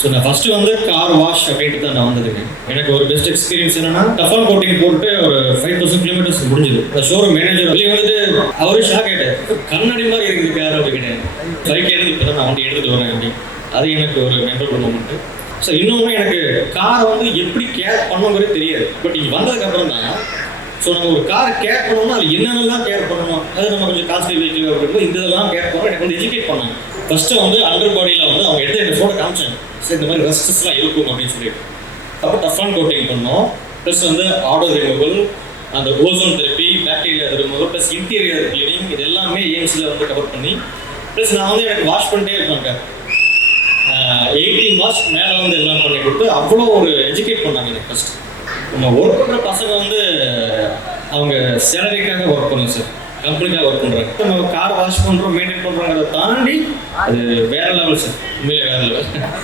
So நான் first வந்து car wash அப்படின்ட்டு தான் நான் வந்ததுங்க. எனக்கு ஒரு பெஸ்ட் எக்ஸ்பீரியன்ஸ் என்னன்னா டஃபான் கோட்டிங் போட்டு ஒரு 5000 கிலோமீட்டர்ஸ் முடிஞ்சது. ஷோரூம் மேனேஜர் வெளியே வந்துட்டு அவரு ஷாக் ஆகிட்டார், கண்ணாடி மாதிரி இருக்குது கார் அப்படின்னு. பைக் எடுத்து இப்போ தான் நான் வண்டி எடுத்துட்டு வரேன் அப்படி. அது எனக்கு ஒரு மெமரபிள் மூமெண்ட்டு. ஸோ இன்னொன்று எனக்கு காரை வந்து எப்படி கேர் பண்ணுங்கிறது தெரியாது. பட் இங்கே வந்ததுக்கப்புறம் தான் ஸோ நம்ம ஒரு காரை கேர் பண்ணணும்னா அது என்னென்னலாம் கேர் பண்ணணும், அது நம்ம கொஞ்சம் காஸ்ட்லி வெஹிக்கிள் அப்படிங்கும்போது இந்த இதெல்லாம் கேர் பண்ணணும். எனக்கு வந்து எஜுகேட் பண்ணாங்க. ஃபர்ஸ்ட்டு வந்து அண்டர் பாடியில் வந்து அவங்க எடுத்து எனக்கு ஃபோட்டோ காமிச்சாங்க, சரி இந்த மாதிரி ரெஸ்ட்ஸ்லாம் இருக்கும் அப்படின்னு சொல்லிட்டு. அப்போ டஃபான் கோட்டிங் பண்ணோம். ப்ளஸ் வந்து ஆடோ ரிமூவல், அந்த ozone therapy, bacteria removal, plus interior cleaning, இது எல்லாமே எய்ம்ஸில் வந்து கவர் பண்ணி ப்ளஸ் நான் வந்து எனக்கு வாஷ் பண்ணிட்டே இருப்பாங்க. 18 வாஷ் மேலே வந்து எல்லாம் பண்ணி கொடுத்து அவ்வளோ ஒரு எஜுகேட் பண்ணாங்க எனக்கு. ஃபஸ்ட் நம்ம ஒர்க் பண்ணுற பசங்க வந்து அவங்க சேலரிக்காக ஒர்க் பண்ணுங்க சார், கம்பெனிக்காக ஒர்க் பண்ணுறாங்க. நம்ம கார் வாஷ் பண்ணுறோம், மெயின்டைன் பண்ணுறோங்கிறத தாண்டி அது வேற லெவல் சார், உண்மையிலே வேற லெவல்.